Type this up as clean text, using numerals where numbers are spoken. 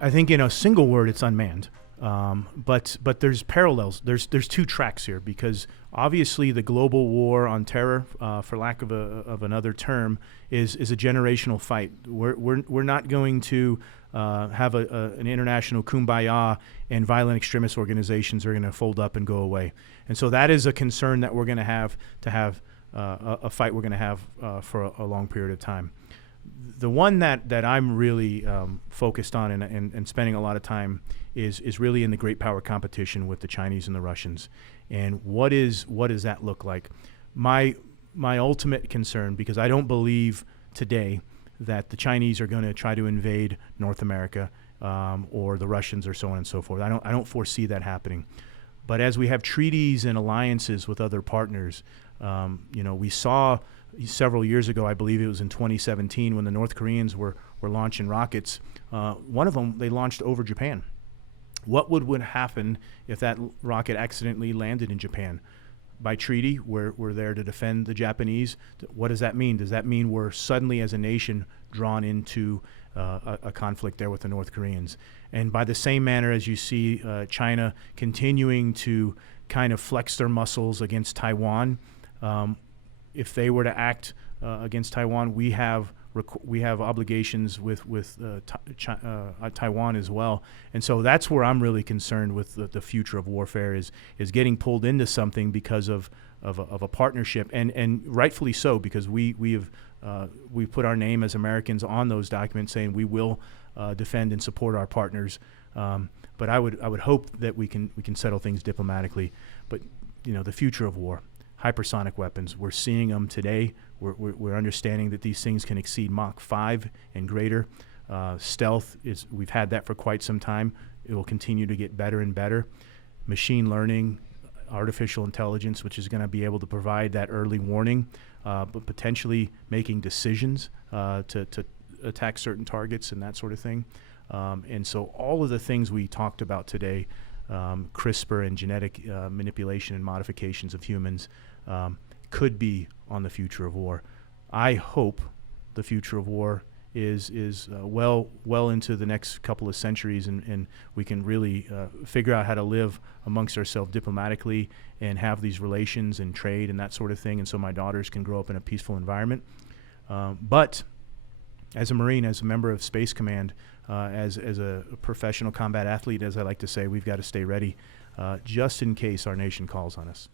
I think in a single word, it's unmanned. But there's parallels. There's two tracks here, because obviously the global war on terror, for lack of another term, is a generational fight. We're not going to have an international kumbaya and violent extremist organizations are going to fold up and go away. And so that is a concern that we're going to have a fight we're going to have for a long period of time. The one that I'm really focused on and spending a lot of time is really in the great power competition with the Chinese and the Russians. And what does that look like? My ultimate concern, because I don't believe today that the Chinese are going to try to invade North America or the Russians or so on and so forth. I don't foresee that happening. But as we have treaties and alliances with other partners, we saw several years ago, I believe it was in 2017, when the North Koreans were launching rockets. One of them they launched over Japan. What would happen if that rocket accidentally landed in Japan? By treaty, we're there to defend the Japanese. What does that mean? Does that mean we're suddenly, as a nation, drawn into a conflict there with the North Koreans? And by the same manner as you see China continuing to kind of flex their muscles against Taiwan, if they were to act against Taiwan, we have obligations with Taiwan as well. And so that's where I'm really concerned with the future of warfare is getting pulled into something because of a partnership, and rightfully so, because we've put our name as Americans on those documents saying we will defend and support our partners. But I would hope that we can settle things diplomatically. But the future of war. Hypersonic weapons. We're seeing them today. We're understanding that these things can exceed Mach 5 and greater. Stealth we've had that for quite some time. It will continue to get better and better. Machine learning, artificial intelligence, which is going to be able to provide that early warning, but potentially making decisions to attack certain targets and that sort of thing. And so all of the things we talked about today, CRISPR and genetic manipulation and modifications of humans, could be on the future of war. I hope the future of war is well into the next couple of centuries, and we can really figure out how to live amongst ourselves diplomatically and have these relations and trade and that sort of thing, and so my daughters can grow up in a peaceful environment. But as a Marine, as a member of Space Command, as a professional combat athlete, as I like to say, we've got to stay ready just in case our nation calls on us.